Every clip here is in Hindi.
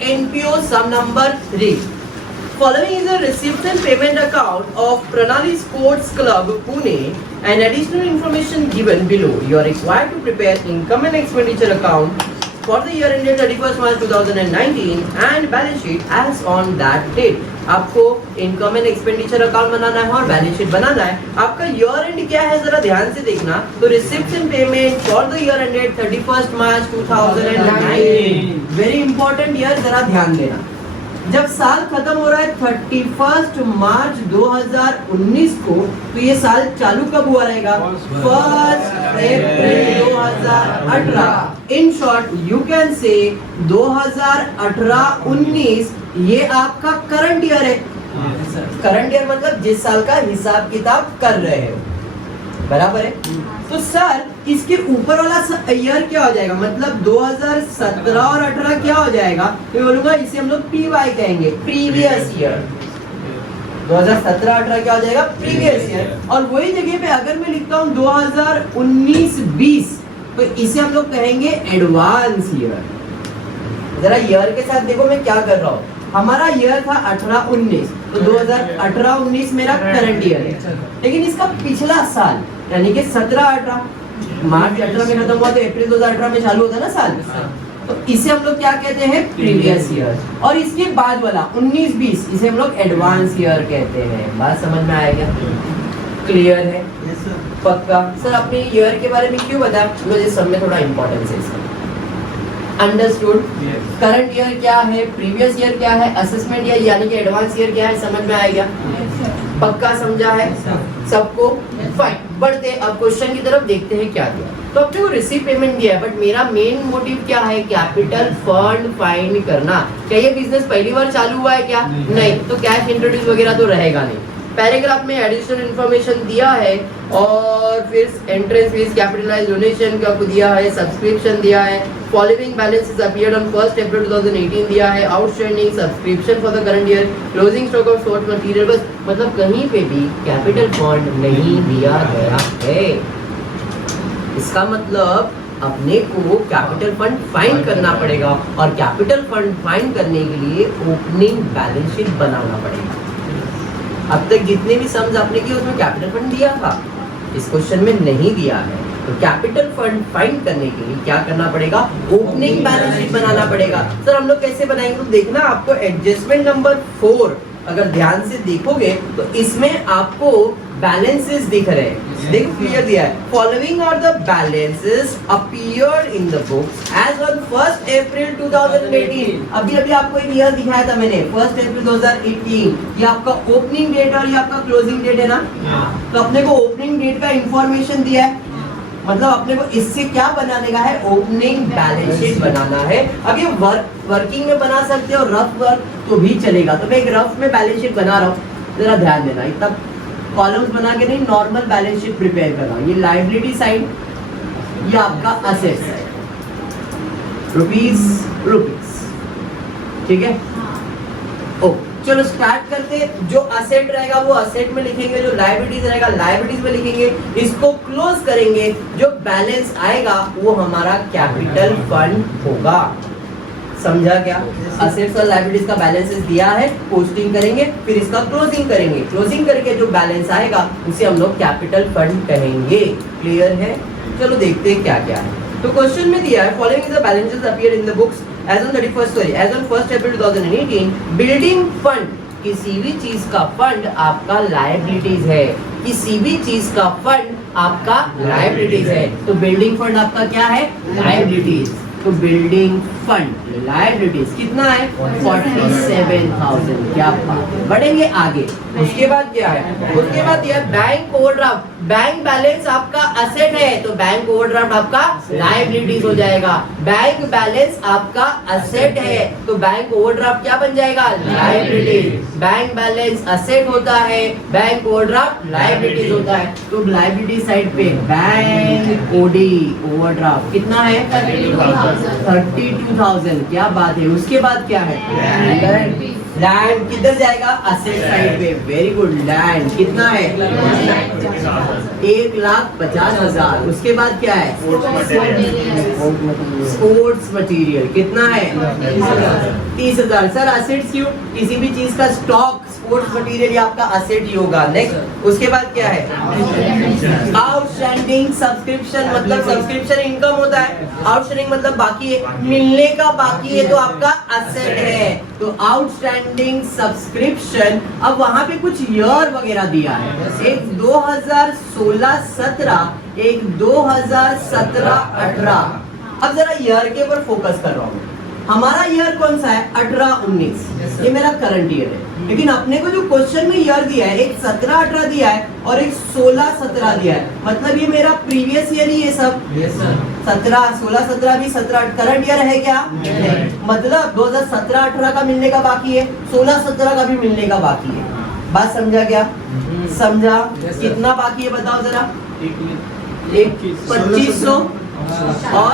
NPO sum number 3. Following is a receipt and payment account of Pranali Sports Club, Pune, and additional information given below. You are required to prepare income and expenditure account for the year ended 31st March 2019 and balance sheet as on that date. आपको इनकम एंड एक्सपेंडिचर अकाउंट बनाना है और बैलेंस शीट बनाना है. आपका ईयर एंड क्या है जरा ध्यान से देखना. तो receipts and payment for the year ended 31st March 2019. Very important year, जरा ध्यान देना. जब साल खत्म हो रहा है 31st मार्च 2019 को, तो ये साल चालू कब हुआ रहेगा? 1 April 2018. In short you can say 2018-19 ये आपका करंट ईयर है. करंट ईयर मतलब जिस साल का हिसाब किताब कर रहे हो, बराबर है. तो सर इसके ऊपर वाला ईयर क्या हो जाएगा? मतलब 2017 और 18 क्या हो जाएगा? तो बोलूंगा इसे हम लोग PY कहेंगे, प्रीवियस ईयर. 2017-18 क्या हो जाएगा? Previous year. और वही जगह पे अगर मैं लिखता हूँ 2019-20, तो इसे हम लोग कहेंगे एडवांस ईयर. जरा ईयर के साथ देखो मैं क्या कर रहा हूँ. हमारा ईयर था 18-19, तो 2018-19 मेरा करंट ईयर है. लेकिन इसका पिछला साल यानी कि 17-18, मार्च 18 में खत्म हुआ तो अप्रैल 2018 में चालू होता है ना साल. तो इसे हम लोग क्या कहते हैं? Previous year. और इसके बाद वाला 19-20 इसे हम लोग एडवांस ईयर कहते हैं. बात समझ में आएगा? क्लियर है? पक्का. सर आपने ईयर के बारे में क्यों बताया? मुझे सब में थोड़ा इंपॉर्टेंस है इसका. अंडरस्टूड. करंट ईयर क्या है, प्रीवियस ईयर क्या है, असेसमेंट ईयर यानी कि एडवांस ईयर क्या है, समझ में आएगा? पक्का समझा है सबको? फाइन. बढ़ते अब क्वेश्चन की तरफ, देखते हैं क्या दिया. तो अपने को रिसीव पेमेंट दिया है, बट मेरा मेन मोटिव क्या है? कैपिटल फंड फाइंड करना. क्या ये बिजनेस पहली बार चालू हुआ है क्या? नहीं. तो कैश इंट्रोड्यूस वगैरह तो रहेगा नहीं. पैराग्राफ में एडिशनल इंफॉर्मेशन दिया है और फिर एंट्रेंस फीस, कैपिटलाइज डोनेशन का दिया है, सब्सक्रिप्शन दिया है. Following balances appeared on 1 April 2018 दिया है. Outstanding subscription for the current year, closing stock of source material. बस मतलब कहीं पे भी कैपिटल फंड नहीं दिया गया है. इसका मतलब अपने को कैपिटल फंड फाइंड करना पड़ेगा और कैपिटल फंड फाइंड करने के लिए ओपनिंग बैलेंस शीट बनाना पड़ेगा. अब तक जितने भी सम्स आपने किए उसमें कैपिटल फंड दिया था, इस क्वेश्चन में नहीं दिया है. तो कैपिटल फंड फाइंड करने के लिए क्या करना पड़ेगा? ओपनिंग बैलेंस शीट बनाना पड़ेगा. सर हम लोग कैसे बनाएंगे? तो देखना आपको एडजस्टमेंट नंबर 4 अगर ध्यान से देखोगे तो इसमें आपको बैलेंसेस दिख रहे हैं. देखो क्लियर दिया है. Following are the balances appeared in the book as on 1 April 2018. अभी आपको एक ईयर दिखाया था मैंने, 1 अप्रैल 2018. ये आपका ओपनिंग डेट और ये आपका क्लोजिंग डेट है ना. तो अपने को ओपनिंग डेट का इंफॉर्मेशन दिया है, मतलब अपने को इससे क्या बनाने का है? ओपनिंग बैलेंस शीट बनाना है. अब ये वर्किंग में बना सकते हो, रफ वर्क तो भी चलेगा. तो मैं एक रफ में बैलेंस शीट बना रहा हूँ, जरा ध्यान देना. इतना कॉलम्स बना के नहीं, नॉर्मल बैलेंस शीट प्रिपेयर कर रहा हूँ. ये लायबिलिटी साइड, ये आपका असेट साइड, रुपीस. ठीक है. ओ चलो स्टार्ट करते. जो असेट रहेगा वो असेट में लिखेंगे, जो लायबिलिटीज रहेगा लायबिलिटीज में लिखेंगे. इसको क्लोज करेंगे. जो बैलेंस आएगा वो हमारा कैपिटल फंड होगा. समझा क्या? असेट्स और लायबिलिटीज का बैलेंसेस दिया है, पोस्टिंग करेंगे, फिर इसका क्लोजिंग करेंगे. क्लोजिंग करके जो बैलेंस आएगा उसे हम लोग कैपिटल फंड कहेंगे. क्लियर है? चलो देखते हैं क्या क्या है. तो क्वेश्चन में दिया है following is the balances appear in the books as on 1 April 2018. Building fund, किसी भी चीज का फंड आपका लायबिलिटीज है. किसी भी चीज का फंड आपका लायबिलिटीज है. तो बिल्डिंग फंड आपका क्या है? लायबिलिटीज. तो बिल्डिंग फंड लायबिलिटीज कितना है? 47,000. क्या बात है. बढ़ेंगे आगे. उसके बाद क्या है? उसके बाद यह बैंक ओवरड्राफ्ट. बैंक बैलेंस आपका असेट है तो बैंक ओवरड्राफ्ट आपका लायबिलिटीज हो जाएगा. बैंक बैलेंस आपका असेट है तो बैंक ओवरड्राफ्ट क्या बन जाएगा? लायबिलिटीज. बैंक बैलेंस असेट होता है, बैंक ओवरड्राफ्ट लायबिलिटीज होता है. तो लायबिलिटी साइड पे बैंक ओडी ओवरड्राफ्ट कितना है? 32,000. क्या बात है. उसके बाद क्या है? लैंड किधर जाएगा? असेट साइड पे। Very good. लैंड कितना है? 1,50,000। उसके बाद क्या है? स्पोर्ट्स मटेरियल कितना है? 30,000। सर असेट्स क्यों? किसी भी चीज का स्टॉक स्पोर्ट्स मटेरियल आपका असेट ही होगा। नेक्स्ट उसके बाद क्या है? आउटस्टैंडिंग सब्सक्रिप्शन, मतलब सब्सक्रिप्शन इनकम होता है, आउटस्टैंडिंग मतलब बाकी है, मिलने का बाकी है तो आपका असेट है। तो आउटस्टैंडिंग सब्सक्रिप्शन। अब वहां पे कुछ ईयर वगैरह दिया है, एक 2016-17, एक 2017-18। अब जरा ईयर के ऊपर फोकस कर रहा हूँ। हमारा ईयर कौन सा है? 18-19, ये मेरा करंट ईयर है। लेकिन अपने को जो क्वेश्चन में ईयर दिया है, एक 17-18 दिया है और एक 16-17 दिया है, मतलब ये मेरा प्रीवियस ईयर ही है सब। 16-17 भी 17 करंट ईयर है क्या? मतलब 2017-18 का मिलने का बाकी है, 16-17 का भी मिलने का बाकी है। बात समझा क्या? समझा? कितना बाकी है बताओ जरा? एक 2500 और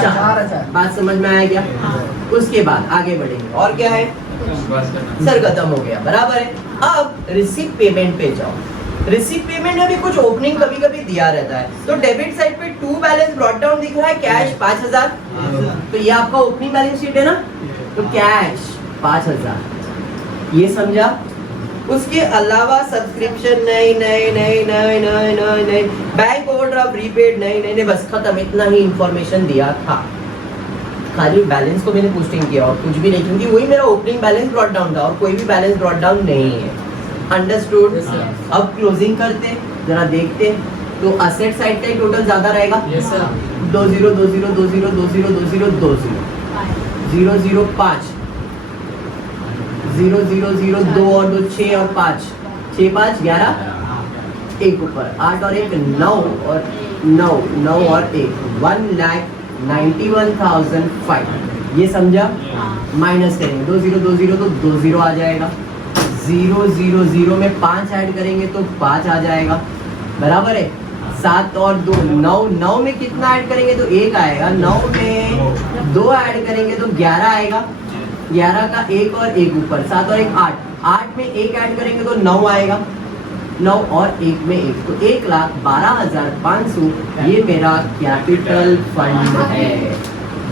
4,000। बात समझ में आया क्या? उसके बाद आगे बढ़ेंगे। और क्या है? सर खत्म हो गया, बराबर है। अब रिसीव पेमेंट पे जाओ। रिसीव पेमेंट में भी कुछ ओपनिंग कभी कभी दिया रहता है। तो डेबिट साइड पे टू बैलेंस ब्रॉट डाउन दिख रहा है, कैश 5,000। तो ये आपका ओपनिंग बैलेंस शीट है ना, तो कैश 5,000, ये समझा? उसके अलावा सब्सक्रिप्शन नहीं, बैंक ओवरड्राफ्ट रीपेड नहीं, बस खत्म। इतना ही इंफॉर्मेशन दिया था। खाली बैलेंस को मैंने पोस्टिंग किया और कुछ भी नहीं, क्योंकि वही मेरा ओपनिंग बैलेंस ब्रॉट डाउन था और कोई भी बैलेंस ब्रॉट डाउन नहीं है। अंडरस्टूड? अब क्लोजिंग करते जरा देखते। तो असेट साइड का ही टोटल ज्यादा रहेगा। 20 20 20 20 20 20 20 0 5 0 0 0 2 और 2 6 और 5 6 5 11, एक ऊपर 8 और 1 9 और 9 और 1 1,91,005। ये समझा? माइनस करेंगे 2 0 2 0 तो 2 0 आ जाएगा। 0 0 0 में 5 ऐड करेंगे तो 5 आ जाएगा, बराबर है। 7 और 2 9, 9 में कितना ऐड करेंगे तो 1 आएगा। 9 में 2 ऐड करेंगे तो 11 आएगा। 11 का 1 और 1 ऊपर 7 और 1 8, 8 में 1 ऐड करेंगे तो 9 आएगा। 9 और 1 में 1 तो 1,12,500 ये मेरा कैपिटल फंड है।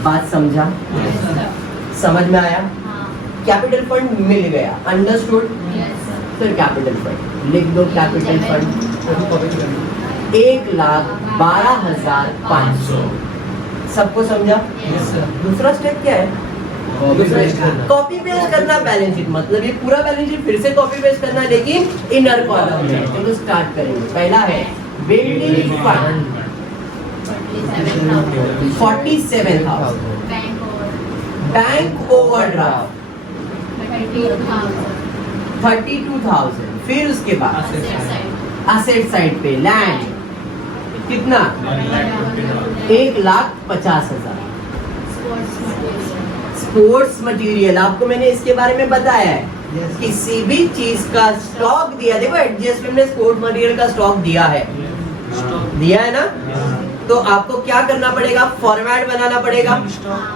बात समझा? समझ में आया? कैपिटल फंड मिल गया। अंडरस्टूड? फिर कैपिटल फंड लिख दो। Capital fund 1,12,500। सबको समझा? दूसरा स्टेप क्या है? कॉपी पेस्ट करना बैलेंस शीट, मतलब ये पूरा बैलेंस शीट फिर से कॉपी पेस्ट करना है, लेकिन इनर कॉलम में। तो स्टार्ट करेंगे। पहला है बिल्डिंग फंड 47,000, बैंक ओवरड्राफ्ट 32,000। फिर उसके बाद असेट साइड पे लैंड कितना? 1,50,000। स्पोर्ट्स मटेरियल आपको मैंने इसके बारे में बताया है। किसी भी चीज का स्टॉक दिया, देखो एडजस्टमेंट में स्पोर्ट्स मटेरियल का स्टॉक दिया है, दिया है ना? तो आपको क्या करना पड़ेगा? फॉर्मेट बनाना पड़ेगा।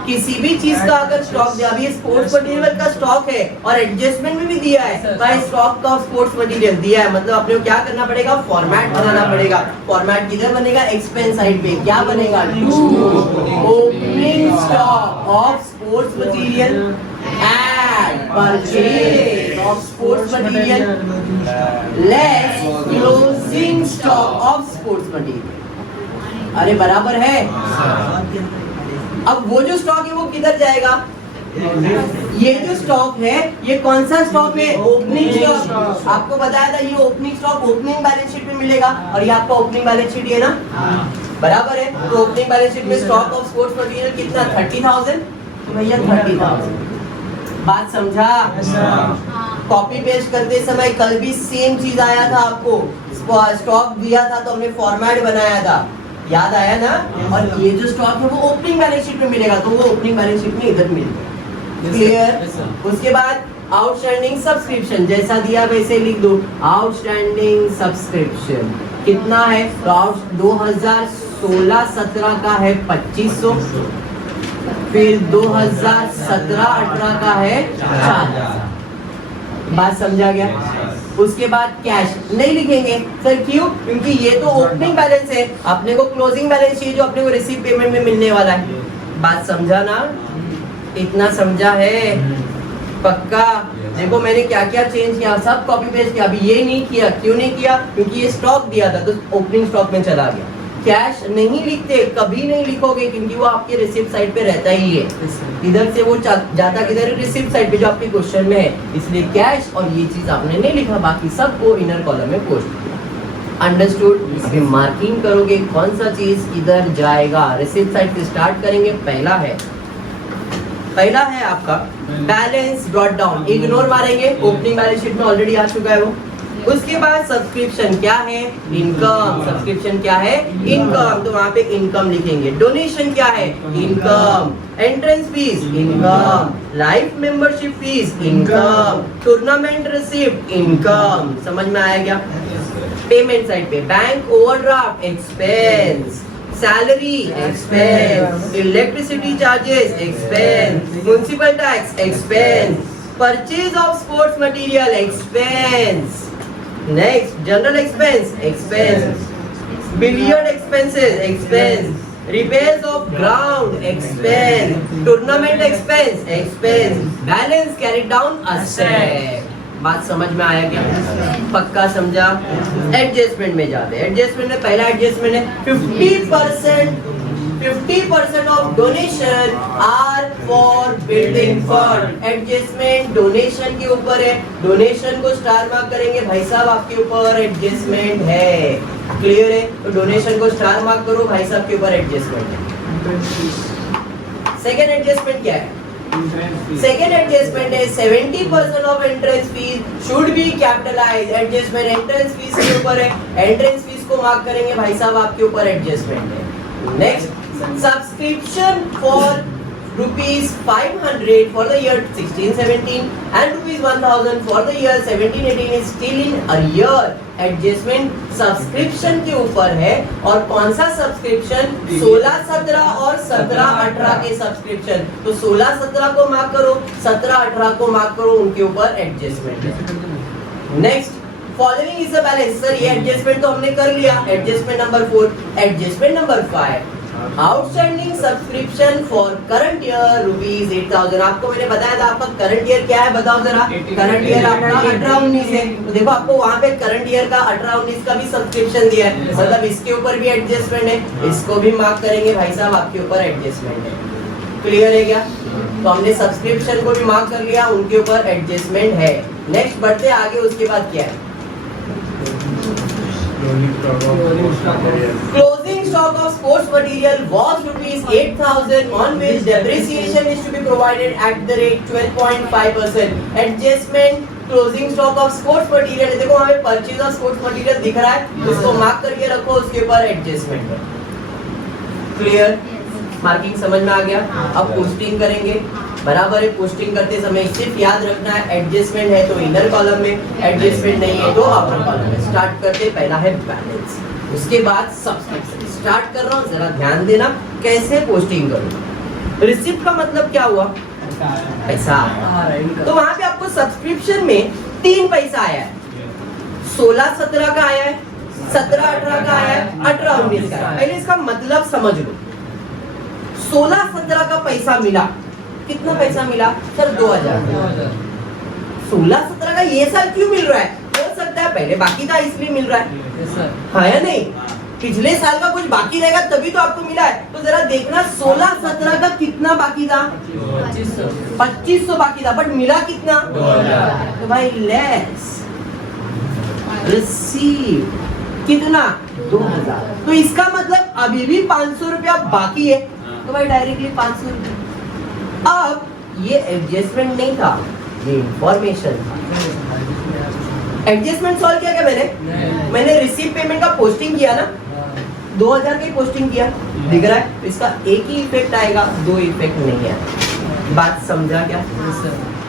किसी भी चीज का अगर स्टॉक दिया, अभी स्पोर्ट्स मटेरियल का स्टॉक है और एडजस्टमेंट में भी दिया है, भाई स्टॉक का स्पोर्ट्स मटेरियल दिया है, मतलब अपने को क्या करना पड़ेगा? फॉर्मेट बनाना पड़ेगा। फॉर्मेट किधर बनेगा? एक्सपेंस साइड पे। क्या बनेगा? Opening stock of sports material and purchase of sports material less closing stock of sports material. अरे बराबर है? अब वो जो स्टॉक है वो किधर जाएगा? ये जो स्टॉक है ये कौन सा स्टॉक है? Opening stock. आपको बताया था ये opening stock opening balance sheet में मिलेगा और ये आपका ओपनिंग बैलेंस शीट है ना, बराबर है। तो ओपनिंग बैलेंस शीट में स्टॉक ऑफ स्पोर्ट्स मटेरियल कितना? 30,000। तो भैया 30,000। बात समझा? कॉपी पेस्ट करते समय कल भी सेम चीज आया था, आपको स्टॉक दिया था तो हमने फॉर्मेट बनाया था, याद आया ना? और ये जो स्टॉक है वो ओपनिंग बैलेंस शीट में मिलेगा, तो वो ओपनिंग बैलेंस शीट में इधर मिलेगा। क्लियर? उसके बाद आउटस्टैंडिंग सब्सक्रिप्शन जैसा दिया वैसे लिख दो। आउटस्टैंडिंग सब्सक्रिप्शन कितना है? तो 2016-17 का है 2500, फिर 2017-18 का है 4,000। बात समझा गया? उसके बाद कैश नहीं लिखेंगे सर, क्यों? क्योंकि ये तो ओपनिंग बैलेंस है, अपने को क्लोजिंग बैलेंस चाहिए जो अपने को रिसीव पेमेंट में मिलने वाला है। बात समझा ना? इतना समझा है? पक्का? देखो मैंने क्या क्या चेंज किया, सब कॉपी पेस्ट किया। अभी ये नहीं किया, क्यों नहीं किया? क्योंकि ये स्टॉक दिया था तो ओपनिंग स्टॉक में चला गया। कैश नहीं लिखते, कभी नहीं लिखोगे, क्योंकि वो आपके रिसीप्ट साइड पे रहता ही है। इधर से वो जाता किधर? रिसीप्ट साइड पे जो आपके क्वेश्चन में है, इसलिए कैश और ये चीज आपने नहीं लिखा, बाकी सबको इनर कॉलम में पोस्ट। अंडरस्टूड? अभी मार्किंग करोगे कौन सा चीज इधर जाएगा। रिसीप्ट साइड से स्टार्ट करेंगे। पहला है आपका बैलेंस ब्रॉट डाउन, इग्नोर मारेंगे, ओपनिंग बैलेंस शीट में ऑलरेडी आ चुका है वो। उसके बाद सब्सक्रिप्शन क्या है? इनकम। सब्सक्रिप्शन क्या है? इनकम, तो वहां पे इनकम लिखेंगे। डोनेशन क्या है? Income. Entrance fees, income. Life membership fees, income. Tournament receipt, income. समझ में आया क्या? पेमेंट साइड पे bank overdraft, expense. Salary, expense. Electricity charges, expense. Municipal tax, expense. Purchase of sports material, expense. Next general expense, expense. Billiard expenses, expense. Repairs of ground, expense. Tournament expense, expense. Balance carried down asset. बात समझ में आया क्या? पक्का समझा? एडजस्टमेंट में जाते हैं। एडजस्टमेंट में पहला एडजस्टमेंट है 50% of donation are for building fund. Adjustment donation के ऊपर है, डोनेशन को स्टार मार्क करेंगे भाई साहब, आपके ऊपर एडजस्टमेंट है। क्लियर है? तो डोनेशन को स्टार मार्क करो, भाई साहब के ऊपर एडजस्टमेंट है। सेकेंड एडजस्टमेंट क्या है? सेकेंड एडजस्टमेंट है 70% of entrance fees should be capitalize. Adjustment entrance fees के ऊपर है, एंट्रेंस फीस को मार्क करेंगे भाई साहब, आपके ऊपर एडजस्टमेंट है। Next subscription for ₹500 for the year 16-17 and ₹1000 for the year 17-18 is still in arrear. Adjustment subscription के ऊपर है, और कौन सा सब्सक्रिप्शन? 16-17 और 17-18 के सब्सक्रिप्शन। तो 16-17 को मार्क करो, 17-18 को मार्क करो, उनके ऊपर एडजस्टमेंट है। Next following is the balance. Sir ये एडजस्टमेंट तो हमने कर लिया, adjustment number 4। Adjustment number 5 outstanding subscription for current year ₹8,000। आपको मैंने बताया था आपका करंट ईयर क्या है, बताओ जरा। करंट ईयर आपका 18-19 है, तो देखो आपको वहां पे करंट ईयर का 18-19 का भी सब्सक्रिप्शन दिया है, मतलब इसके ऊपर भी एडजस्टमेंट है, इसको भी मार्क करेंगे भाई साहब, आपके ऊपर एडजस्टमेंट है। क्लियर है क्या? तो हमने सब्सक्रिप्शन को भी मार्क कर लिया, उनके ऊपर एडजस्टमेंट है। नेक्स्ट बढ़ते आगे, उसके बाद क्या है? Closing stock of sports material was ₹8,000 on which depreciation is to be provided at the rate 12.5%. Adjustment closing stock of sports material, देखो हमें purchase of sports material दिख रहा है, उसको मार्क करके रखो, उसके ऊपर एडजस्टमेंट है। क्लियर? मार्किंग समझ में आ गया? अब पोस्टिंग करेंगे, बराबर है। पोस्टिंग करते समय सिर्फ याद रखना है एडजस्टमेंट है तो इनर कॉलम में, एडजस्टमेंट नहीं है तो आउटर कॉलम में। स्टार्ट करते पहला है बैलेंस, उसके बाद सब्सक्रिप्शन। स्टार्ट कर रहा हूँ, जरा ध्यान देना कैसे पोस्टिंग करूँ। रिसिप्ट का मतलब क्या हुआ? पैसा। तो वहां पे आपको सब्सक्रिप्शन में 3 पैसा आया है, 16-17 का आया है, 17-18 का आया है, 18-19 का। पहले इसका मतलब समझ लो। 16-17 का पैसा मिला, कितना पैसा मिला सर? 2000। 16-17 का ये साल क्यों मिल रहा है? हो सकता है पहले बाकी था इसलिए मिल रहा है, हाँ या नहीं? पिछले साल का कुछ बाकी रहेगा तभी तो आपको मिला है। तो जरा देखना 16-17 का कितना बाकी था? 2500 बाकी था, बट मिला कितना? 2000। तो भाई लेस रिसीव कितना? 2000। तो इसका मतलब अभी भी 500 रुपया बाकी है, तो भाई डायरेक्टली 500 रुपया। अब ये एडजस्टमेंट नहीं था, ये इंफॉर्मेशन था। एडजस्टमेंट सॉल्व किया क्या मैंने रिसीव पेमेंट का पोस्टिंग किया ना, 2000 की पोस्टिंग किया, दिख रहा है? इसका एक ही इफेक्ट आएगा, 2 इफेक्ट नहीं है। बात समझा क्या?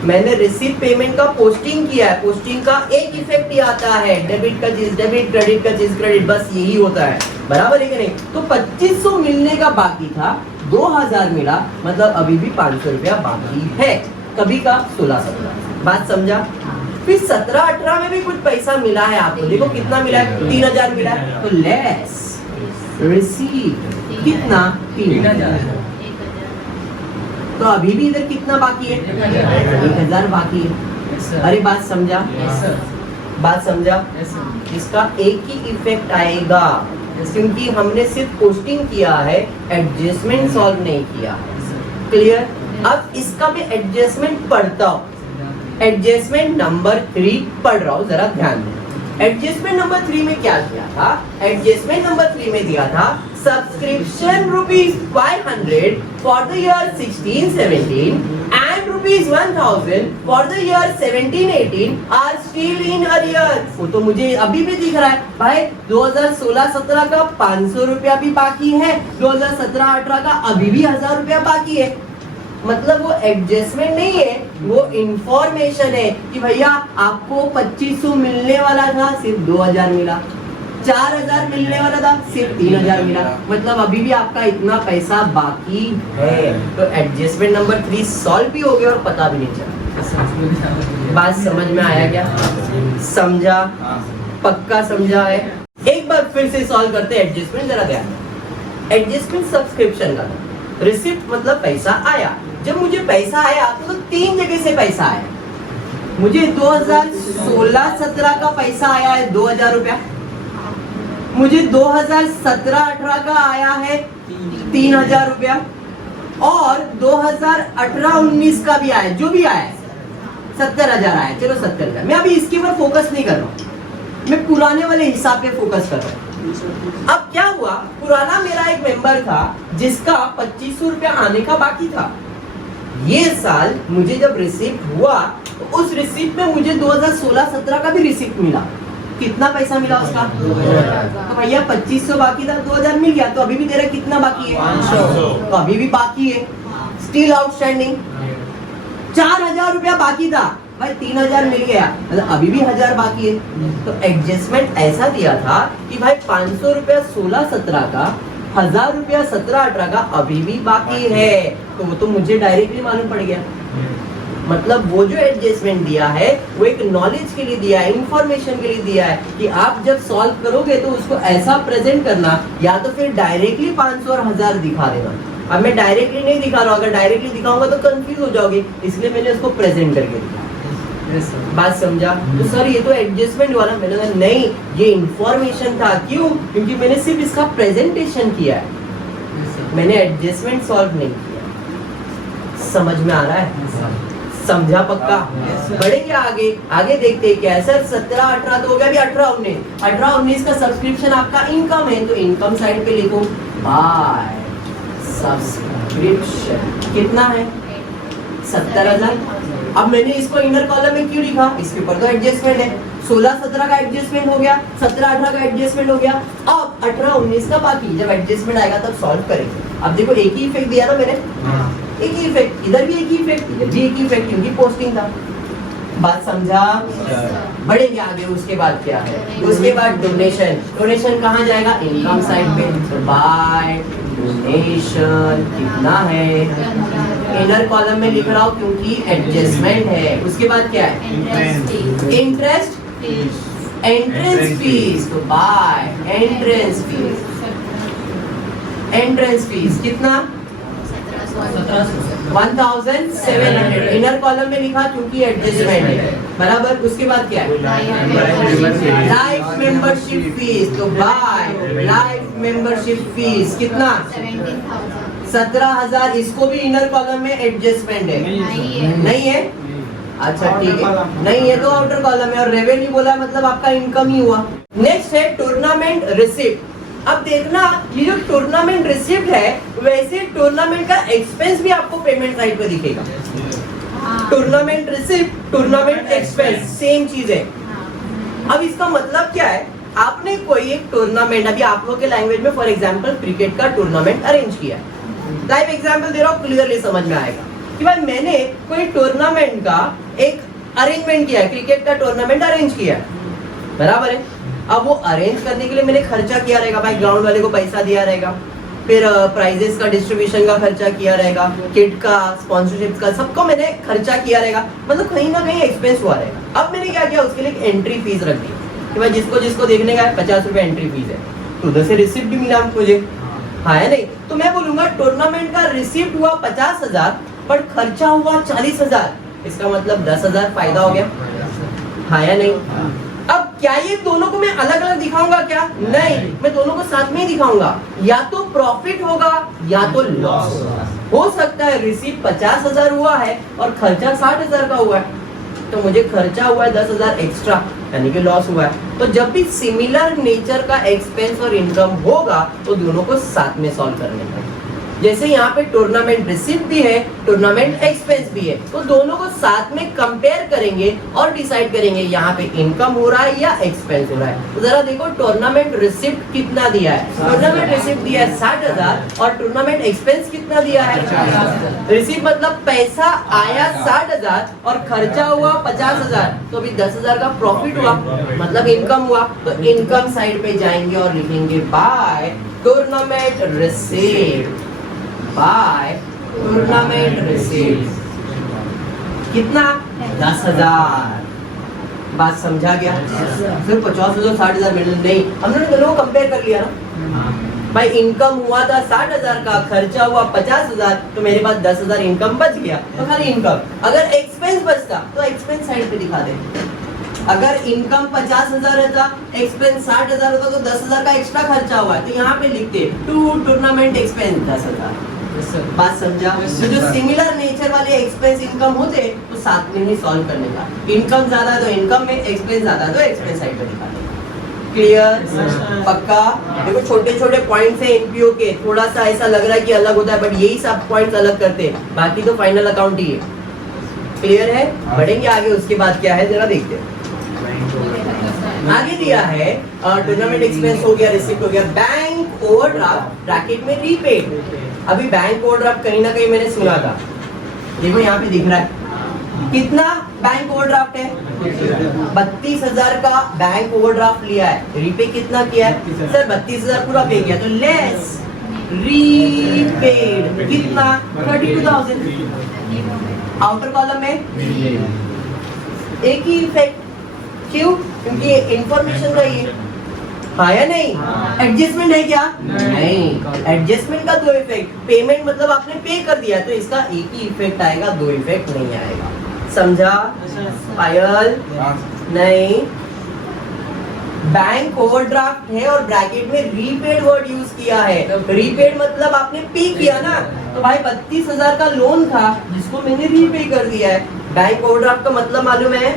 मैंने रिसीव पेमेंट का पोस्टिंग किया है, पोस्टिंग का एक इफेक्ट ही आता है, डेबिट का चीज डेबिट, क्रेडिट का चीज क्रेडिट, बस यही होता है, बराबर है कि नहीं? तो 2500 मिलने का बाकी था, 2000 मिला, मतलब अभी भी 500 रुपया बाकी है, कभी का 16-17। बात समझा? फिर 17-18 में भी कुछ पैसा मिला है आपको, देखो कितना मिला है, 3000 मिला है, तो लेस रिसीव कितना 3000, तो अभी भी इधर कितना बाकी है, 1000 बाकी है। अरे बात समझा, बात समझा, इसका एक ही इफेक्ट आएगा क्योंकि हमने सिर्फ पोस्टिंग किया है, एडजस्टमेंट सॉल्व नहीं किया। क्लियर? अब इसका मैं एडजस्टमेंट पढ़ता हूँ, एडजस्टमेंट नंबर 3 पढ़ रहा हूँ, जरा ध्यान दें। एडजस्टमेंट नंबर 3 में क्या किया था, एडजस्टमेंट नंबर 3 में दिया था subscription ₹500 for the year 16-17 and ₹1000 for the year 17-18 are still in arrear. वो तो मुझे अभी भी दिख रहा है भाई, 2016-17 का 500 रुपया भी बाकी है, 2017-18 का अभी भी 1000 रुपया बाकी है। मतलब वो एडजस्टमेंट नहीं है, वो इंफॉर्मेशन है कि भैया आपको 2500 मिलने वाला था, सिर्फ 2000 मिला, 4000 मिलने वाला था, सिर्फ 3000 मिला, मतलब अभी भी आपका इतना पैसा बाकी है। तो एडजस्टमेंट नंबर 3 सॉल्व भी हो गया और पता भी नहीं चला। बात समझ में आया क्या? समझा? पक्का समझा है? एक बार फिर से सॉल्व करते हैं एडजस्टमेंट, जरा ध्यान। एडजस्टमेंट सब्सक्रिप्शन का था, रिसिप्ट मतलब पैसा आया। जब मुझे पैसा आया तो 3 जगह से पैसा आया। मुझे 2016-17 का पैसा आया है 2000 रुपया, मुझे 2017-18 का आया है 3000 रुपया, और 2018-19 का भी आया, जो भी आया है 70,000 आया। चलो 70,000, मैं अभी इसके ऊपर फोकस नहीं कर रहा हूँ, मैं पुराने वाले हिसाब पे फोकस कर रहा हूँ। अब क्या हुआ, पुराना मेरा एक मेंबर था जिसका 2500 रुपया आने का बाकी था। ये साल मुझे जब रिसीप्ट हुआ तो उस रिसीप्ट में मुझे 2016-17 का भी रिसीप्ट मिला। कितना पैसा मिला उसका? तो भैया 2500 बाकी था, 2000 मिल गया, तो अभी भी तेरा कितना बाकी है? 500। तो अभी भी बाकी है, स्टिल आउटस्टैंडिंग। 4000 रुपया बाकी था भाई, 3000 मिल गया, मतलब अभी भी 1000 बाकी है। तो एडजस्टमेंट ऐसा दिया था कि भाई 500 रुपया 16-17 का, 1000 रुपया 17-18 का अभी भी बाकी है। तो वो तो मुझे डायरेक्टली मालूम पड़ गया। मतलब वो जो एडजस्टमेंट दिया है वो एक नॉलेज के लिए दिया है, इंफॉर्मेशन के लिए दिया है कि आप जब सॉल्व करोगे तो उसको ऐसा प्रेजेंट करना, या तो फिर डायरेक्टली 500 और 1000 दिखा देना। अब मैं डायरेक्टली नहीं दिखा रहा हूँ, अगर डायरेक्टली दिखाऊंगा तो कंफ्यूज हो जाओगे, इसलिए मैंने उसको प्रेजेंट करके दिखाया। बात समझा? तो सर ये तो एडजस्टमेंट हुआ ना, मैंने कहा नहीं, ये इंफॉर्मेशन था। क्यों? क्योंकि मैंने सिर्फ इसका प्रेजेंटेशन किया है, मैंने एडजस्टमेंट सॉल्व नहीं किया। समझ में आ रहा है? समझा पक्का? बढ़ेंगे आगे, आगे देखते हैं क्या है। सर 17-18 तो हो गया, अभी 18-19, 18-19 का सब्सक्रिप्शन आपका इनकम है, तो इनकम साइड पे लिखो बाय सब्सक्रिप्शन। कितना है? 70,000। अब मैंने इसको इनर कॉलम में क्यों लिखा? इसके ऊपर तो एडजस्टमेंट है, 16-17 का एडजस्टमेंट हो गया, 17-18 का एडजस्टमेंट हो गया, अब 18-19 का बाकी। जब एडजस्टमेंट आएगा तब सॉल्व करेंगे। अब देखो एक ही इफेक्ट दिया ना मैंने, एक ही इफेक्ट, इधर भी एक ही इफेक्ट, इधर भी एक ही इफेक्ट, क्योंकि पोस्टिंग था। बात समझा? बढ़ेंगे आगे। उसके बाद क्या है? उसके बाद डोनेशन। डोनेशन कहाँ जाएगा? इनकम साइड पे। तो बाय डोनेशन कितना है? इनर कॉलम में लिख रहा हूँ क्योंकि एडजस्टमेंट है। उसके बाद क्या है? Interest, entrance fee. तो by entrance fee. Entrance fee कितना? 1700। इनर कॉलम में लिखा क्योंकि एडजस्टमेंट है, बराबर। उसके बाद क्या है? Life membership fees. तो बाय लाइफ मेंबरशिप फीस कितना? 17,000। इसको भी इनर कॉलम में एडजस्टमेंट है, नहीं है? अच्छा ठीक है, नहीं है तो आउटर कॉलम है। और रेवेन्यू बोला मतलब आपका इनकम ही हुआ। नेक्स्ट है टूर्नामेंट रिसिप्ट। अब देखना, ये जो टूर्नामेंट रिसिप्ट है, वैसे टूर्नामेंट का एक्सपेंस भी आपको पेमेंट साइड पे दिखेगा। Tournament receipt, tournament expense same चीज है। अब इसका मतलब क्या है? आपने कोई एक टूर्नामेंट, अभी आप लोग के लैंग्वेज में फॉर एग्जांपल क्रिकेट का टूर्नामेंट अरेंज किया। लाइव एग्जांपल दे रहा हूँ, क्लियरली समझ में आएगा कि भाई मैंने कोई टूर्नामेंट का एक अरेंजमेंट किया है, क्रिकेट का टूर्नामेंट अरेंज किया है, बराबर है। अब वो अरेंज करने के लिए मैंने खर्चा किया रहेगा, भाई ग्राउंड वाले को पैसा दिया रहेगा, फिर प्राइजेस का, डिस्ट्रीब्यूशन का खर्चा किया रहेगा, किट का, स्पॉन्सरशिप का, सबको मैंने खर्चा किया रहेगा, मतलब कहीं ना कहीं एक्सपेंस हुआ रहेगा। अब मैंने क्या किया, उसके लिए एक एंट्री फीस रख दी कि भाई जिसको जिसको देखने का है 50 रुपए एंट्री फीस है, तो उधर से रिसिप्ट भी मिला मुझे, हाँ है नहीं। तो मैं बोलूंगा टूर्नामेंट का रिसिप्ट हुआ 50,000 पर खर्चा हुआ 40,000, इसका मतलब 10,000 फायदा हो गया, हाँ या नहीं। अब क्या ये दोनों को मैं अलग अलग दिखाऊंगा क्या? नहीं, मैं दोनों को साथ में ही दिखाऊंगा। या तो प्रॉफिट होगा या तो लॉस हो सकता है। रिसीव 50,000 हुआ है और खर्चा 60,000 का हुआ है, तो मुझे खर्चा हुआ है 10,000 एक्स्ट्रा, यानी कि लॉस हुआ है। तो जब भी सिमिलर नेचर का एक्सपेंस और इनकम होगा तो दोनों को साथ में सॉल्व करने का। जैसे यहाँ पे टूर्नामेंट रिसिप्ट भी है, टूर्नामेंट एक्सपेंस भी है, तो दोनों को साथ में कंपेयर करेंगे और डिसाइड करेंगे यहाँ पे इनकम हो रहा है या एक्सपेंस हो रहा है। तो जरा देखो टूर्नामेंट रिसिप्ट कितना दिया है, टूर्नामेंट रिसिप्ट दिया है 60,000 और टूर्नामेंट एक्सपेंस कितना दिया है। रिसिप्ट मतलब पैसा आया 60,000 और खर्चा हुआ 50,000, तो अभी 10,000 का प्रॉफिट हुआ, मतलब इनकम हुआ। तो इनकम साइड पे जाएंगे और लिखेंगे by tournament receipt, by tournament received. कितना? 10,000। बात समझा गया? सिर्फ 50,000 60,000 मिल नहीं, हमने दोनों को कंपेयर कर लिया ना भाई। इनकम हुआ था 60,000 का, खर्चा हुआ 50,000, तो मेरे पास 10,000 इनकम बच गया, तो खाली इनकम। अगर एक्सपेंस बचता तो एक्सपेंस साइड पे दिखा दे। अगर इनकम 50,000 रहता, एक्सपेंस 60,000 होता, तो 10,000 का एक्स्ट्रा खर्चा हुआ है, तो यहाँ पे लिखते टू टूर्नामेंट एक्सपेंस 10,000। बात समझा? तो जो सिमिलर नेचर वाले एक्सपेंस इनकम होते तो साथ में ही सॉल्व करने का। इनकम ज्यादा है तो इनकम में, एक्सपेंस ज्यादा है तो एक्सपेंस साइड पे दिखाने। क्लियर? पक्का? देखो छोटे छोटे पॉइंट्स हैं एनपीओ के, थोड़ा सा ऐसा लग रहा है कि अलग होता है, बट यही सब पॉइंट्स अलग करते हैं, बाकी तो फाइनल अकाउंट ही है। क्लियर है? बढ़ेंगे आगे, उसके बाद क्या है जरा देखते हैं। आगे दिया है टूर्नामेंट एक्सपेंस हो गया, रिसिप्ट हो गया, बैंक ओवरड्राफ्ट ब्रैकेट में रीपेड। अभी बैंक ओवरड्राफ्ट कहीं ना कहीं मैंने सुना था, देखो यहाँ पे दिख रहा है कितना बैंक ओवरड्राफ्ट है, 32,000 का बैंक ओवरड्राफ्ट लिया है, रीपे कितना किया है सर? 32,000 पूरा पे किया, तो लेस रीपेड कितना? 32,000। आउटर कॉलम में एक ही इफेक्ट, क्यों? क्योंकि इंफॉर्मेशन रही है, हाँ या नहीं? एडजस्टमेंट है क्या? नहीं। एडजस्टमेंट का दो इफेक्ट, पेमेंट मतलब आपने पे कर दिया, तो इसका एक ही इफेक्ट आएगा, दो इफेक्ट नहीं आएगा। समझा? पायल? नहीं। बैंक ओवरड्राफ्ट है और ब्रैकेट में रीपेड वर्ड यूज किया है। रीपेड मतलब आपने पे किया ना, तो भाई 32,000 का लोन था जिसको मैंने रीपे कर दिया है। बैंक ओवरड्राफ्ट का मतलब मालूम है?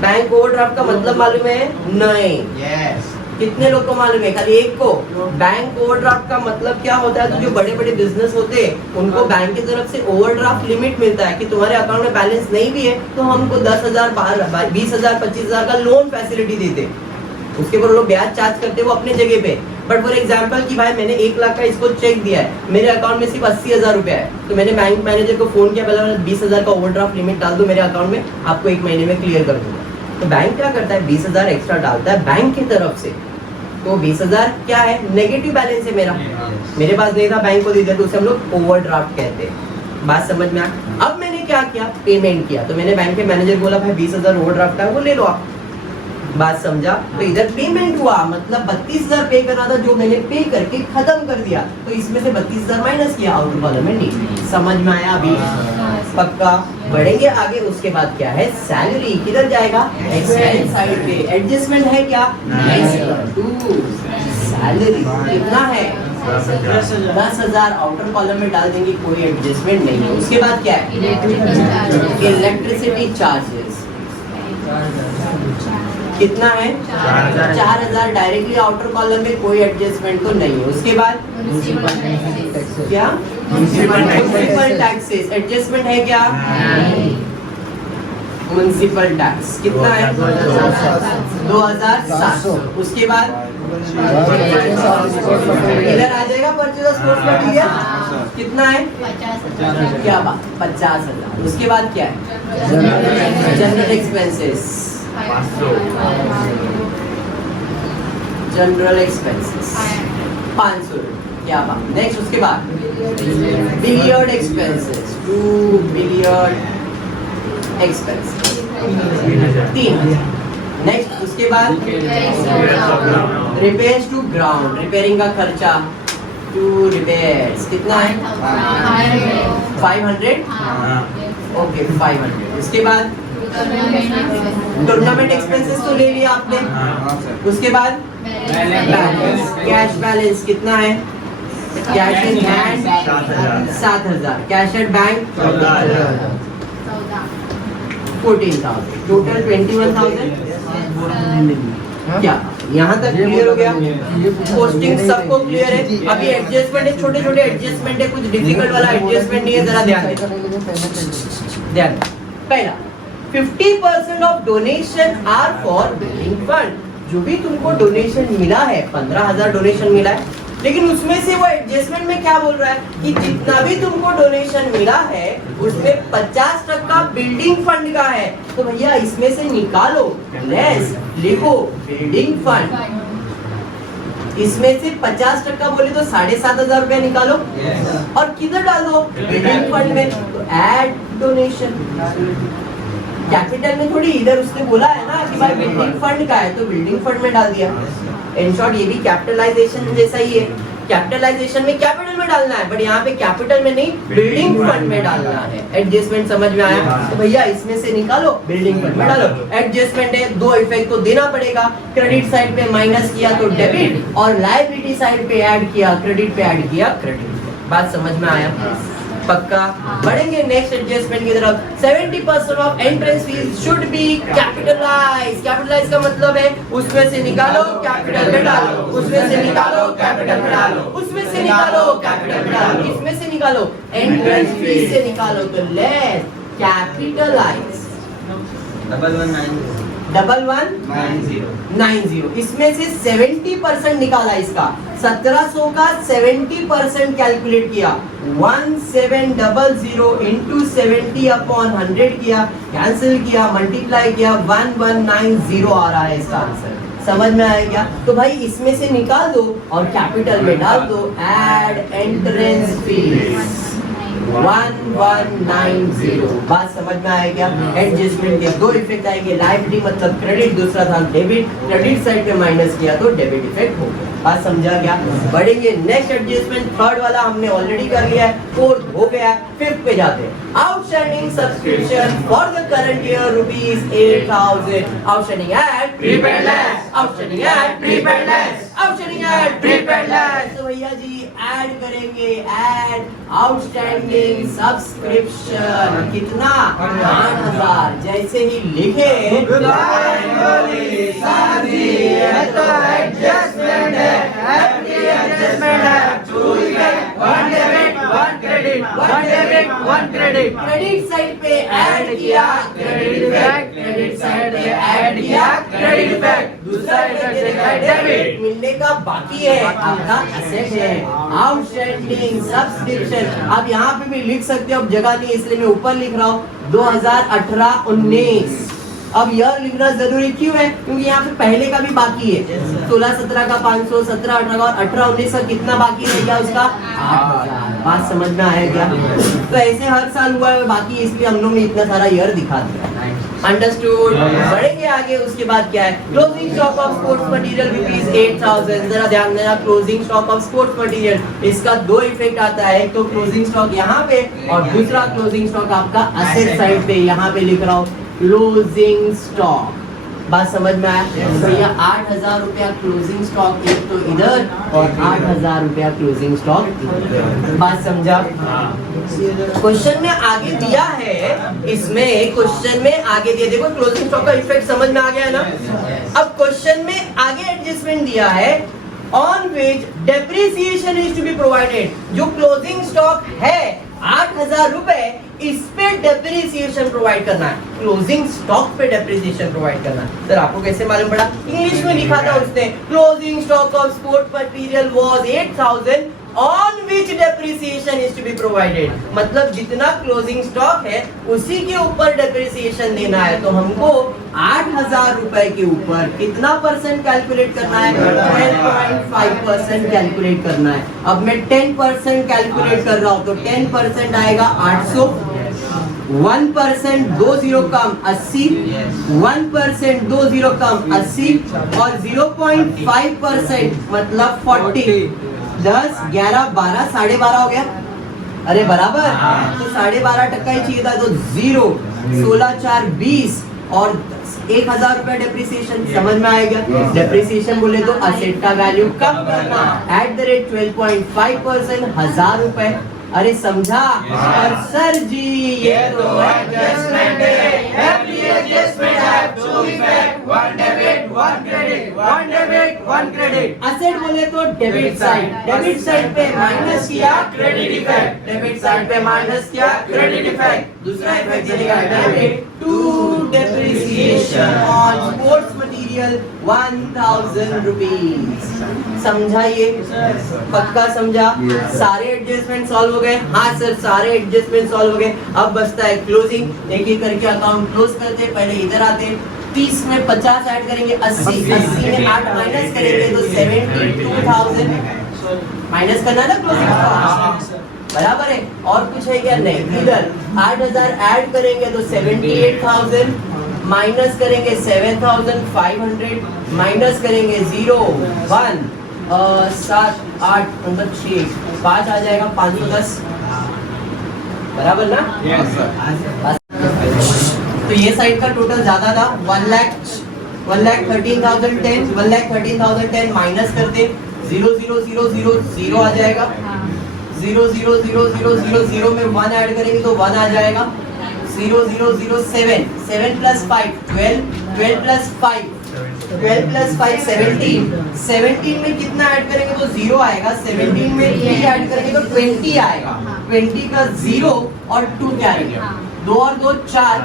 बैंक ओवरड्राफ्ट का मतलब मालूम है? नहीं। yes. कितने लोग को मालूम है? खाली एक को। बैंक ओवरड्राफ्ट का मतलब क्या होता है? तो जो बड़े बड़े बिजनेस होते हैं उनको बैंक की तरफ से ओवरड्राफ्ट लिमिट मिलता है कि तुम्हारे अकाउंट में बैलेंस नहीं भी है तो हमको 10,000 20,000 25,000 का लोन फैसिलिटी देते, उसके ऊपर लोग ब्याज चार्ज करते वो अपने जगह पे। बट फॉर एग्जाम्पल कि भाई मैंने 1 लाख का इसको चेक दिया है, मेरे अकाउंट में सिर्फ 80,000 रुपया है, तो मैंने बैंक मैनेजर को फोन किया, पहले 20,000 का ओवरड्राफ्ट लिमिट डाल दो मेरे अकाउंट में, आपको 1 महीने में क्लियर कर दूंगा। तो बैंक क्या करता है? 20,000 एक्स्ट्रा डालता है बैंक की तरफ से, तो 20,000 क्या है? नेगेटिव बैलेंस है मेरा, मेरे पास नहीं था, बैंक को दे दिया, तो उसे हम लोग ओवरड्राफ्ट कहते हैं। बात समझ में आ? अब मैंने क्या किया? पेमेंट किया, तो मैंने बैंक के मैनेजर बोला भाई 20,000 ओवरड्राफ्ट है, वो ले लो आप। बात समझा? तो इधर पेमेंट हुआ, मतलब 32,000 पे करना था जो मैंने पे करके खत्म कर दिया, तो इसमें से 32,000 माइनस किया, आउटर कॉलम में नहीं। समझ में आया अभी? पक्का? बढ़ेंगे आगे, उसके बाद क्या है? सैलरी किधर जाएगा? एक्सपेंस साइड पे। एडजस्टमेंट है क्या? सैलरी कितना है? 10,000 आउटर कॉलम में डाल देंगे, कोई एडजस्टमेंट नहीं है। उसके बाद क्या है? इलेक्ट्रिसिटी चार्जेस कितना है? 4,000 डायरेक्टली आउटर कॉलम में, कोई एडजस्टमेंट तो नहीं है। उसके बाद क्या? म्युनिसिपल टैक्सेस, एडजस्टमेंट है क्या? म्युनिसिपल टैक्स कितना है? 2,700। उसके बाद इधर आ जाएगा परचेज ऑफ स्पोर्ट्स मटेरियल कितना है? 50,000। क्या बात? 50,000। उसके बाद क्या है? General expenses, general expenses 500। क्या बात। नेक्स्ट उसके बाद billiard expenses, 2 billiard expenses 3000। Next उसके बाद रिपेयर्स टू ग्राउंड, रिपेयरिंग का खर्चा टू रिपेयर्स कितना है 500। ओके 500। उसके बाद टूर्नामेंट एक्सपेंसेस तो ले लिया आपने। उसके बाद बैलेंस, कैश बैलेंस कितना है, cash in hand 7000, cash at bank 14,000, total 21,000। क्या यहाँ तक क्लियर हो गया? पोस्टिंग सबको क्लियर है? अभी एडजस्टमेंट है, छोटे छोटे एडजस्टमेंट है, कुछ डिफिकल्ट वाला एडजस्टमेंट नहीं है, जरा ध्यान दें। पहला 50% of donation are for building fund. जो भी तुमको डोनेशन मिला है, 15,000 डोनेशन मिला है, लेकिन उसमें से वो एडजस्टमेंट में क्या बोल रहा है कि जितना भी तुमको डोनेशन मिला है उसमें 50% बिल्डिंग फंड का है। तो भैया इसमें से निकालो, लेस लिखो बिल्डिंग फंड। इसमें से 50% बोले तो 7,500 रुपया निकालो और किधर डाल दो बिल्डिंग फंड में। तो ऐड डोनेशन, कैपिटल में थोड़ी, इधर उसने बोला है ना कि भाई बिल्डिंग फंड का है तो बिल्डिंग फंड में डाल दिया। इन शॉर्ट ये भी कैपिटलाइजेशन जैसा ही है। कैपिटलाइजेशन में कैपिटल में डालना है, बट यहाँ पे कैपिटल में नहीं बिल्डिंग फंड में डालना है। एडजस्टमेंट समझ में आया? तो भैया इसमें से निकालो बिल्डिंग फंड में डालो। एडजस्टमेंट है, दो इफेक्ट तो देना पड़ेगा। क्रेडिट साइड पे माइनस किया तो डेबिट, और लायबिलिटी साइड पे ऐड किया क्रेडिट, पे ऐड किया क्रेडिट। बात समझ में आया? पक्का? बढ़ेंगे नेक्स्ट एडजस्टमेंट की तरफ। 70% of entrance fees should be capitalize. Capitalize का मतलब है उसमें से निकालो कैपिटल में डालो, उसमें से निकालो कैपिटल में डालो, उसमें से निकालो कैपिटल में डालो, इसमें से निकालो एंट्रेंस फीस से निकालो तो लेस कैपिटलाइज 1190। इसमें से 70% निकाला, इसका 1700 का 70% कैलकुलेट किया, 1700 इंटू 70/100 किया, कैंसिल किया, मल्टीप्लाई किया, 1190 आ रहा है इसका आंसर। समझ में आया क्या? तो भाई इसमें से निकाल दो और कैपिटल में डाल दो। Add entrance fees 1190। बात समझ में आया क्या? एडजस्टमेंट के दो इफेक्ट आएंगे, लायबिलिटी मतलब क्रेडिट, दूसरा था डेबिट। क्रेडिट साइड पे माइनस किया तो डेबिट इफेक्ट हो गया। बात समझा क्या? बढ़ेंगे नेक्स्ट एडजस्टमेंट। थर्ड वाला हमने ऑलरेडी कर लिया है, फोर्थ हो गया, फिफ्थ पे जाते हैं। Outstanding subscription for the current year ₹8,000। Outstanding at prepaid less, outstanding at prepaid less, outstanding at prepaid less. तो भैया जी ऐड करेंगे, ऐड आउटस्टैंडिंग सब्सक्रिप्शन कितना 8,000। जैसे ही लिखे एडजस्टमेंट है, एडजस्टमेंट है, one debit one credit, one debit one credit. Credit side पे ऐड किया क्रेडिट इफेक्ट, क्रेडिट साइड पे ऐड किया क्रेडिट इफेक्ट, दूसरा इफेक्ट डेबिट मिलने का बाकी है, आपका एसेट है। आउटस्टैंडिंग सब्सक्रिप्शन अब यहाँ पे भी लिख सकते हो, अब जगह नहीं इसलिए मैं ऊपर लिख रहा हूँ 2018-19। अब ईयर लिखना जरूरी क्यों है? क्योंकि यहाँ पे पहले का भी बाकी है, 16-17 का 500, 17-18 का और 18-19 का कितना बाकी रह गया उसका 8,000। बात समझ में आया क्या? तो ऐसे हर साल हुआ है बाकी, इसलिए हम लोग ने इतना सारा ईयर दिखा दिया। अंडरस्टूड? बढ़ेंगे आगे। उसके बाद क्या है? Closing stock of sports material ₹8,000। जरा ध्यान देना, closing stock of sports material, इसका दो इफेक्ट आता है। एक तो क्लोजिंग स्टॉक यहाँ पे और दूसरा क्लोजिंग स्टॉक आपका असेट साइड पे। यहाँ पे लिख रहा हूँ क्लोजिंग स्टॉक। बात समझ में आया? तो ये 8,000 रुपया क्लोजिंग स्टॉक एक तो इधर और 8,000 रुपया क्लोजिंग स्टॉक इधर। बात समझा? क्वेश्चन में आगे दिया है, इसमें क्वेश्चन में आगे दिया, देखो क्लोजिंग स्टॉक का इफेक्ट समझ में आ गया है ना? अब क्वेश्चन में आगे एडजस्टमेंट दिया है on which depreciation is to be provided. जो क्लोजिंग स्टॉक है 8,000 रुपए, इस पे डेप्रिसिएशन प्रोवाइड करना है, क्लोजिंग स्टॉक पे डेप्रिसिएशन प्रोवाइड करना है। सर आपको कैसे मालूम पड़ा? इंग्लिश में लिखा था उसने, closing stock of sports material was 8,000 on which depreciation is to be provided, मतलब जितना क्लोजिंग स्टॉक है उसी के ऊपर डेप्रिसिएशन देना है। तो हमको 8,000 रुपए के ऊपर कितना परसेंट कैलकुलेट करना है? 12.5% कैलकुलेट करना है। अब मैं 10% कैलकुलेट कर रहा हूं तो 10% आएगा 800, 1% 2 जीरो कम 80, 1% 2 जीरो कम 80 और 0.5% मतलब 40। 10, 11, 12, 12.5 हो गया। अरे बराबर, तो 12.5% ही चाहिए था, तो 0, 16, 4, 20 और 1,000 रुपए डेप्रिसिएशन। समझ में आएगा? डेप्रिसिएशन बोले तो असेट का वैल्यू कम करना एट द रेट 12.5%, 1,000 रुपए। अरे समझा? और सर जी ये तो एडजस्टमेंट है, every adjustment have two effect, one debit one credit, one debit one credit. Asset बोले तो डेबिट साइड, डेबिट साइड पे माइनस किया क्रेडिट इफेक्ट, डेबिट साइड पे माइनस किया क्रेडिट इफेक्ट। दूसरा इफेक्ट चलेगा debit to depreciation on sports material 1,000 rupees. समझा? ये पक्का समझा? सारे एडजस्टमेंट सॉल्व हो गए? हाँ सर सारे एडजस्टमेंट सॉल्व हो गए। अब बचता है क्लोजिंग। एक एक करके अकाउंट क्लोज करते। पहले इधर आते, 30 में 50 ऐड करेंगे, 80 में 8 माइनस करेंगे तो 72,000 माइनस करना है ना क्लोजिंग, बराबर है। और कुछ है क्या? नहीं। इधर 8,000 ऐड करेंगे तो 78,000 माइनस करेंगे 7,500 माइनस करेंगे 0, 1, 7, 8 मतलब 6, 5 आ जाएगा 510, बराबर ना? तो ये साइड का टोटल ज्यादा था 1,13,010 माइनस करते 0,0,0,0,0 आ जाएगा। 0,0,0,0,0 में 1 ऐड करेंगे तो 1 आ जाएगा। 0,0,0,7 7 प्लस 5 12, 12 प्लस 5 12 प्लस 5 17, 17 में कितना ऐड करेंगे तो 0 आएगा। 17 में 3 ऐड करेंगे तो 20 आएगा। 20 का 0 और 2 क्या आएगा? 2 और 2 4,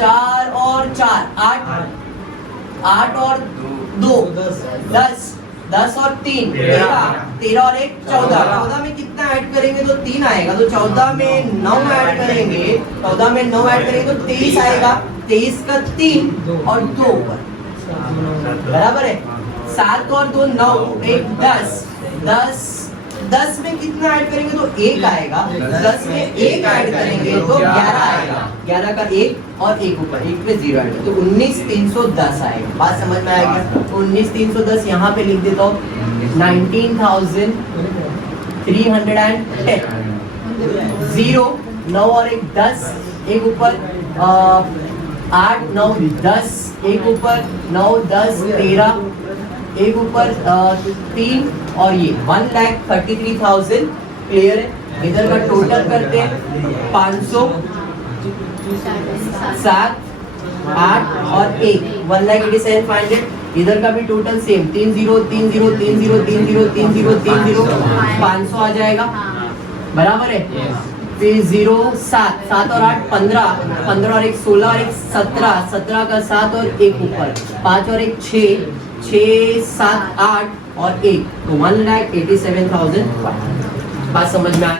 4 और 4 8, 8 और 2 10, 10 और 3 13, 13 और 1 14, 14 में कितना ऐड करेंगे तो 3 आएगा। तो 14 में 9 ऐड करेंगे, 14 में 9 ऐड करेंगे तो 23 आएगा। 23 का 3 और 2 ऊपर, बराबर है। 7 और 2 9, 1 10, 10 में कितना ऐड करेंगे तो 1 आएगा। 10 में 1 ऐड करेंगे तो 11 आएगा। 11 का 1 और 1 ऊपर, 1 में 0 ऐड तो 19,310 आएगा। बात समझ में आएगा? 19,310 यहाँ पे लिख देता हूँ 19,310 0, 9 और 1 10, 1 ऊपर 8 9 10, 1 ऊपर 9 10 13, 1 ऊपर 3 और ये 1,33,000 क्लियर है। इधर का टोटल करते हैं 500 7 8 और 1 1,87,500। इधर का भी टोटल सेम 30 30 30 30 30 30 30 500 आ जाएगा, बराबर है। फिर 0 7 7 और 8 15, 15 और 1 16 और 1 17, 17 का 7 और 1 ऊपर 5 और 1 6, 6 7 8 और 1 तो 1,87,000। बात समझ में आया?